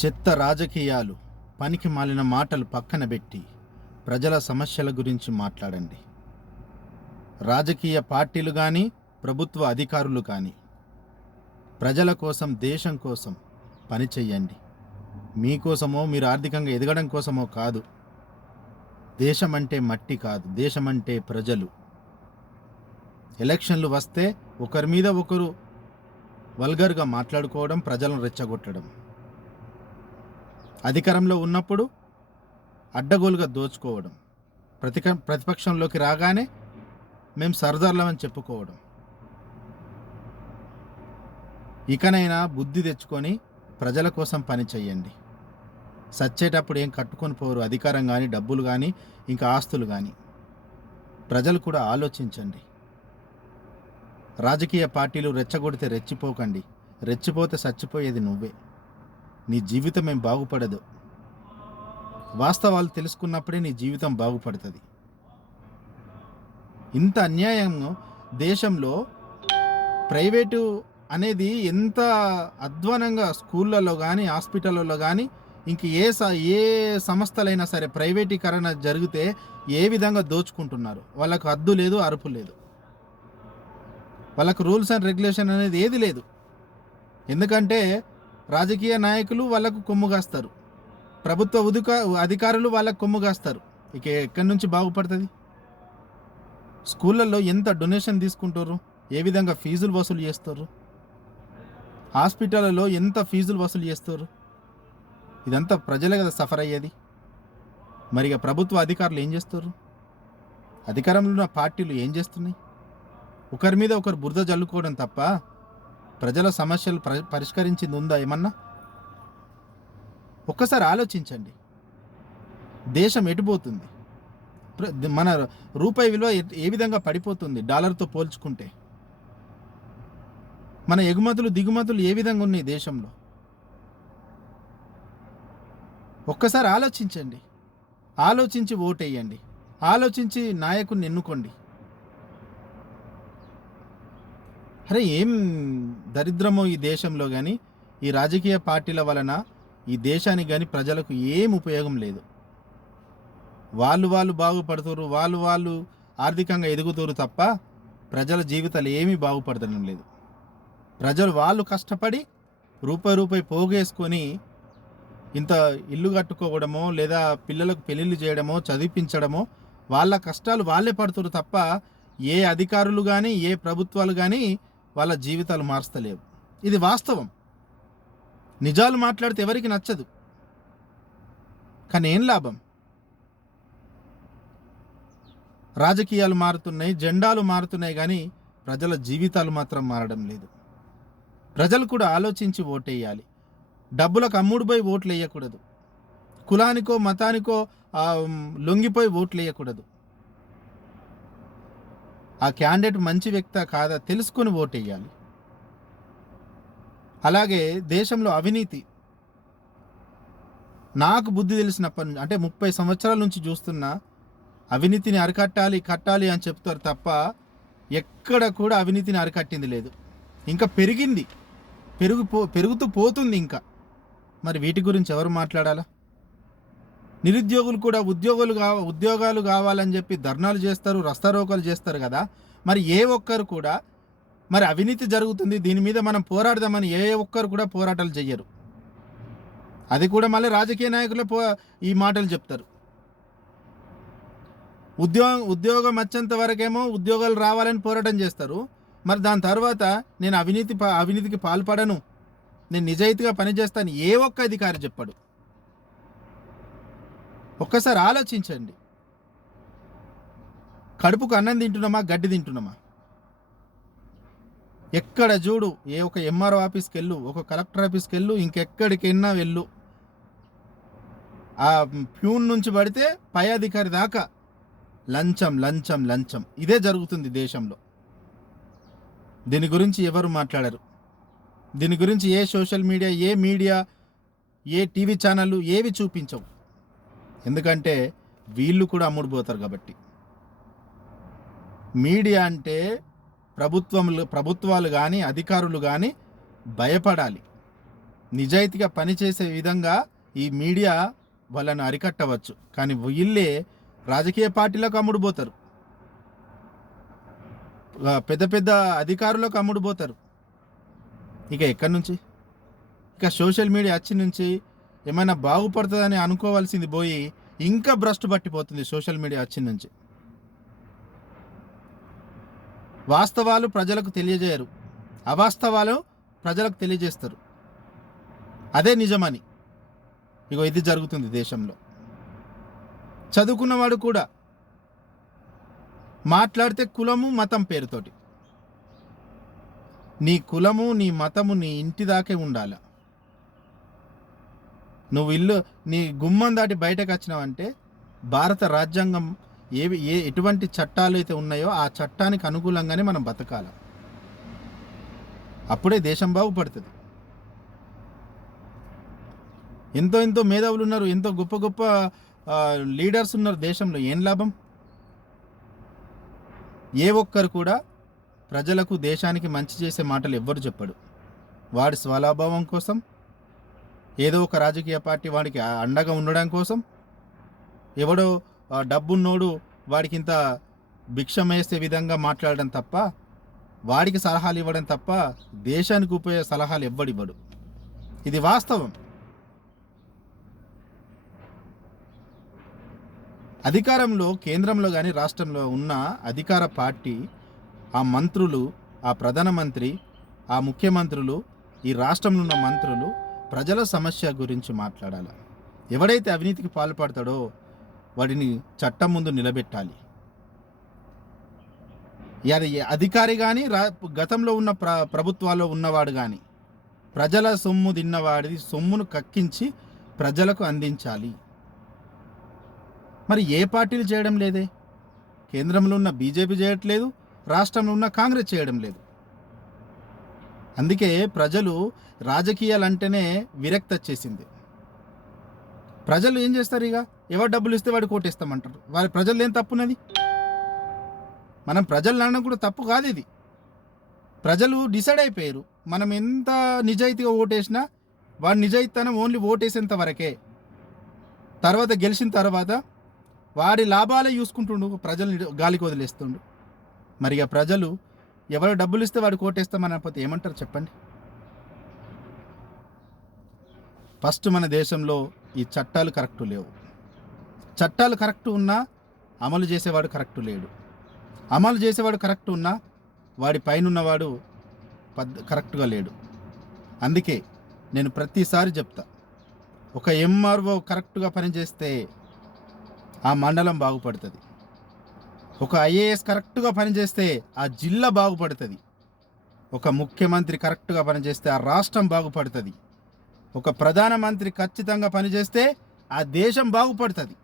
చెత్త రాజకీయాలు, పనికి మాలిన మాటలు పక్కన పెట్టి ప్రజల సమస్యల గురించి మాట్లాడండి. రాజకీయ పార్టీలు కానీ, ప్రభుత్వ అధికారులు కానీ ప్రజల కోసం, దేశం కోసం పని చెయ్యండి. మీకోసమో, మీరు ఆర్థికంగా ఎదగడం కోసమో కాదు. దేశం అంటే మట్టి కాదు, దేశం అంటే ప్రజలు. ఎలక్షన్లు వస్తే ఒకరి మీద ఒకరు వల్గర్గా మాట్లాడుకోవడం, ప్రజలను రెచ్చగొట్టడం. అధికారంలో ఉన్నప్పుడు అడ్డగోలుగా దోచుకోవడం, ప్రతిపక్షంలోకి రాగానే మేము సర్దార్లమని చెప్పుకోవడం. ఇకనైనా బుద్ధి తెచ్చుకొని ప్రజల కోసం పని చెయ్యండి. సచ్చేటప్పుడు ఏం కట్టుకొని పోరు, అధికారం కానీ, డబ్బులు కానీ, ఇంకా ఆస్తులు కానీ. ప్రజలు కూడా ఆలోచించండి. రాజకీయ పార్టీలు రెచ్చగొడితే రెచ్చిపోకండి. రెచ్చిపోతే చచ్చిపోయేది నువ్వే. నీ జీవితం ఏం బాగుపడదు. వాస్తవాలు తెలుసుకున్నప్పుడే నీ జీవితం బాగుపడుతుంది. ఇంత అన్యాయం దేశంలో ప్రైవేటు అనేది ఎంత అధ్వానంగా స్కూళ్ళల్లో కానీ, హాస్పిటళ్ళలో కానీ, ఇంక ఏ సంస్థలైనా సరే ప్రైవేటీకరణ జరిగితే ఏ విధంగా దోచుకుంటున్నారు. వాళ్ళకు హద్దు లేదు, అరుపు లేదు. వాళ్ళకు రూల్స్ అండ్ రెగ్యులేషన్ అనేది ఏది లేదు. ఎందుకంటే రాజకీయ నాయకులు వాళ్ళకు కొమ్ముగాస్తారు, ప్రభుత్వ అధికారులు వాళ్ళకు కొమ్ముగాస్తారు. ఇక ఎక్కడి నుంచి బాగుపడుతుంది? స్కూళ్ళల్లో ఎంత డొనేషన్ తీసుకుంటారు, ఏ విధంగా ఫీజులు వసూలు చేస్తారు, హాస్పిటల్లో ఎంత ఫీజులు వసూలు చేస్తారు. ఇదంతా ప్రజలే కదా సఫర్ అయ్యేది. మరి ఇక ప్రభుత్వ అధికారులు ఏం చేస్తారు? అధికారంలో ఉన్న పార్టీలు ఏం చేస్తున్నాయి? ఒకరి మీద ఒకరు బురద జల్లుకోవడం తప్ప ప్రజల సమస్యలు పరిష్కరించింది ఉందా ఏమన్నా? ఒక్కసారి ఆలోచించండి. దేశం ఎటుపోతుంది? మన రూపాయి విలువ ఏ విధంగా పడిపోతుంది డాలర్తో పోల్చుకుంటే? మన ఎగుమతులు దిగుమతులు ఏ విధంగా ఉన్నాయి దేశంలో? ఒక్కసారి ఆలోచించండి. ఆలోచించి ఓటేయండి. ఆలోచించి నాయకుడిని ఎన్నుకోండి. అరే ఏం దరిద్రమో ఈ దేశంలో కానీ, ఈ రాజకీయ పార్టీల వలన ఈ దేశానికి కానీ ప్రజలకు ఏం ఉపయోగం లేదు. వాళ్ళు బాగుపడుతారు, వాళ్ళు ఆర్థికంగా ఎదుగుతారు తప్ప ప్రజల జీవితాలు ఏమీ బాగుపడటం లేదు. ప్రజలు వాళ్ళు కష్టపడి రూపాయి పోగేసుకొని ఇంత ఇల్లు కట్టుకోవడమో, లేదా పిల్లలకు పెళ్ళిళ్ళు చేయడమో, చదివించడమో, వాళ్ళ కష్టాలు వాళ్ళే పడుతారు తప్ప ఏ అధికారులు కానీ, ఏ ప్రభుత్వాలు కానీ వాళ్ళ జీవితాలు మారుస్తలేవు. ఇది వాస్తవం. నిజాలు మాట్లాడితే ఎవరికి నచ్చదు, కానీ ఏం లాభం? రాజకీయాలు మారుతున్నాయి, జెండాలు మారుతున్నాయి, కానీ ప్రజల జీవితాలు మాత్రం మారడం లేదు. ప్రజలు కూడా ఆలోచించి ఓటేయాలి. డబ్బులకు అమ్ముడుపోయి ఓట్లు వేయకూడదు. కులానికో మతానికో లొంగిపోయి ఓట్లు వేయకూడదు. ఆ క్యాండిడేట్ మంచి వ్యక్తా కాదా తెలుసుకొని ఓటేయాలి. అలాగే దేశంలో అవినీతి, నాకు బుద్ధి తెలిసినప్పటి నుంచి, అంటే 30 సంవత్సరాల నుంచి చూస్తున్నా, అవినీతిని కట్టాలి అని చెప్తారు తప్ప ఎక్కడ కూడా అవినీతిని అరికట్టింది లేదు. ఇంకా పెరిగింది, పెరుగుతూ పోతుంది ఇంకా. మరి వీటి గురించి ఎవరు మాట్లాడాలా? నిరుద్యోగులు కూడా ఉద్యోగాలు కావాలని చెప్పి ధర్నాలు చేస్తారు, రస్తారోకాలు చేస్తారు కదా. మరి ఏ ఒక్కరు కూడా మరి అవినీతి జరుగుతుంది, దీని మీద మనం పోరాడదామని ఏ ఒక్కరు కూడా పోరాటాలు చెయ్యరు. అది కూడా మళ్ళీ రాజకీయ నాయకులే ఈ మాటలు చెప్తారు. ఉద్యోగం వచ్చేంత వరకేమో ఉద్యోగాలు రావాలని పోరాటం చేస్తారు. మరి దాని తర్వాత నేను అవినీతికి పాల్పడను, నేను నిజాయితీగా పనిచేస్తాను ఏ ఒక్క అధికారి చెప్పడు. ఒక్కసారి ఆలోచించండి. కడుపుకు అన్నం తింటున్నామా, గడ్డి తింటున్నామా? ఎక్కడ చూడు, ఏ ఒక ఎంఆర్ఓ ఆఫీస్కి వెళ్ళు, ఒక కలెక్టర్ ఆఫీస్కి వెళ్ళు, ఇంకెక్కడికైనా వెళ్ళు, ఆ ప్యూన్ నుంచి పడితే పై అధికారి దాకా లంచం లంచం లంచం. ఇదే జరుగుతుంది దేశంలో. దీని గురించి ఎవరు మాట్లాడరు. దీని గురించి ఏ సోషల్ మీడియా, ఏ టీవీ ఛానళ్ళు ఏవి చూపించవు. ఎందుకంటే వీళ్ళు కూడా అమ్ముడుపోతారు కాబట్టి. మీడియా అంటే ప్రభుత్వాలు కానీ, అధికారులు కానీ భయపడాలి. నిజాయితీగా పనిచేసే విధంగా ఈ మీడియా వాళ్ళను అరికట్టవచ్చు. కానీ వీళ్ళే రాజకీయ పార్టీలకు అమ్ముడుపోతారు, పెద్ద పెద్ద అధికారులకు అమ్ముడుపోతారు. ఇక ఎక్కడి నుంచి, ఇక సోషల్ మీడియా వచ్చి నుంచి ఏమైనా బాగుపడుతుందని అనుకోవాల్సింది పోయి ఇంకా భ్రష్టు పట్టిపోతుంది. సోషల్ మీడియా వచ్చి నుంచి వాస్తవాలు ప్రజలకు తెలియజేయరు, అవాస్తవాలు ప్రజలకు తెలియజేస్తారు. అదే నిజమని. ఇగో ఇది జరుగుతుంది దేశంలో. చదువుకున్నవాడు కూడా మాట్లాడితే కులము మతం పేరుతోటి. నీ కులము నీ మతము నీ ఇంటి దాకే ఉండాల. నువ్వు నీ గుమ్మం దాటి బయటకు వచ్చినావంటే భారత రాజ్యాంగం ఎటువంటి చట్టాలు అయితే ఉన్నాయో ఆ చట్టానికి అనుకూలంగానే మనం బతకాలి. అప్పుడే దేశం బాగుపడుతుంది. ఎంతో మేధావులు ఉన్నారు, ఎంతో గొప్ప గొప్ప లీడర్స్ ఉన్నారు దేశంలో. ఏం లాభం? ఏ ఒక్కరు కూడా ప్రజలకు దేశానికి మంచి చేసే మాటలు ఎవ్వరు చెప్పడు. వాడి స్వలాభావం కోసం, ఏదో ఒక రాజకీయ పార్టీ వాడికి అండగా ఉండడం కోసం, ఎవడో డబ్బున్నోడు వాడికి ఇంత భిక్షం వేసే విధంగా మాట్లాడడం తప్ప, వాడికి సలహాలు ఇవ్వడం తప్ప దేశానికి ఉపయోగ సలహాలు ఎవ్వడివ్వడు. ఇది వాస్తవం. అధికారంలో కేంద్రంలో కానీ రాష్ట్రంలో ఉన్న అధికార పార్టీ, ఆ మంత్రులు, ఆ ప్రధానమంత్రి, ఆ ముఖ్యమంత్రులు, ఈ రాష్ట్రంలో ఉన్న మంత్రులు ప్రజల సమస్య గురించి మాట్లాడాలి. ఎవడైతే అవినీతికి పాల్పడతాడో వాడిని చట్టం ముందు నిలబెట్టాలి. అది అధికారి కానీ గతంలో ఉన్న ప్రభుత్వాల్లో ఉన్నవాడు కానీ ప్రజల సొమ్ము తిన్నవాడి సొమ్మును కక్కించి ప్రజలకు అందించాలి. మరి ఏ పార్టీలు చేయడం లేదే? కేంద్రంలో ఉన్న బీజేపీ చేయట్లేదు, రాష్ట్రంలో ఉన్న కాంగ్రెస్ చేయడం లేదు. అందుకే ప్రజలు రాజకీయాలంటేనే విరక్తి వచ్చేసింది. ప్రజలు ఏం చేస్తారు? ఇక ఎవరు డబ్బులు ఇస్తే వాడు కోటేస్తామంటారు. వారి ప్రజలు ఏం తప్పున్నది? మనం ప్రజలు అనడం కూడా తప్పు కాదు. ఇది ప్రజలు డిసైడ్ అయిపోయారు. మనం ఎంత నిజాయితీగా ఓటేసినా వాడి నిజాయితీతనం ఓన్లీ ఓటేసేంత వరకే. తర్వాత గెలిచిన తర్వాత వాడి లాభాలే చూసుకుంటుండు, ప్రజల్ని గాలికి వదిలేస్తుండు. మరి ఇక ప్రజలు ఎవరు డబ్బులు ఇస్తే వాడు కోటేస్తామనకపోతే ఏమంటారు చెప్పండి? ఫస్ట్ మన దేశంలో ఈ చట్టాలు కరెక్టు లేవు. చట్టాలు కరెక్టు ఉన్నా అమలు చేసేవాడు కరెక్టు లేడు. అమలు చేసేవాడు కరెక్ట్ ఉన్నా వాడి పైన ఉన్నవాడు కరెక్ట్గా లేడు. అందుకే నేను ప్రతిసారి చెప్తా, ఒక ఎంఆర్ఓ కరెక్ట్గా పనిచేస్తే ఆ మండలం బాగుపడుతుంది. ఒక ఐఏఎస్ కరెక్ట్గా పనిచేస్తే ఆ జిల్లా బాగుపడుతుంది. ఒక ముఖ్యమంత్రి కరెక్ట్గా పనిచేస్తే ఆ రాష్ట్రం బాగుపడుతుంది. ఒక ప్రధానమంత్రి ఖచ్చితంగా పనిచేస్తే ఆ దేశం బాగుపడుతుంది.